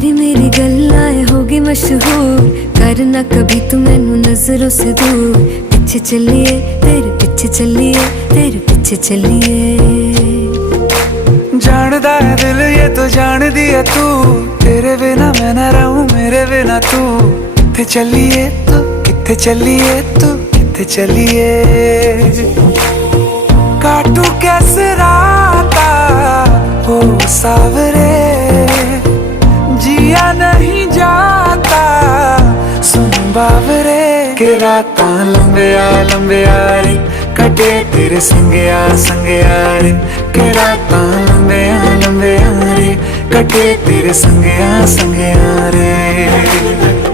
तेरी मेरी गल्लाएं होगी मशहूर, करना कभी तू मैनू नजरों से दूर। पीछे चलिए तेरे पीछे चलिए, तेरे पीछे चलिए। जानदा है दिल ये तो जान दिया तू, तेरे बिना मैं ना रहूं मेरे बिना तू। किथे चलिए तू, किथे चलिए तू, किथे चलिए। काटू कैसे राता हो सावरे, जिया नहीं जाता सुन बावरे। के राता लंबिया लंबिया रे, कटे तेरे संगया संगया रे। के राता लंबिया लंबिया रे, कटे तेरे संगया संगया रे।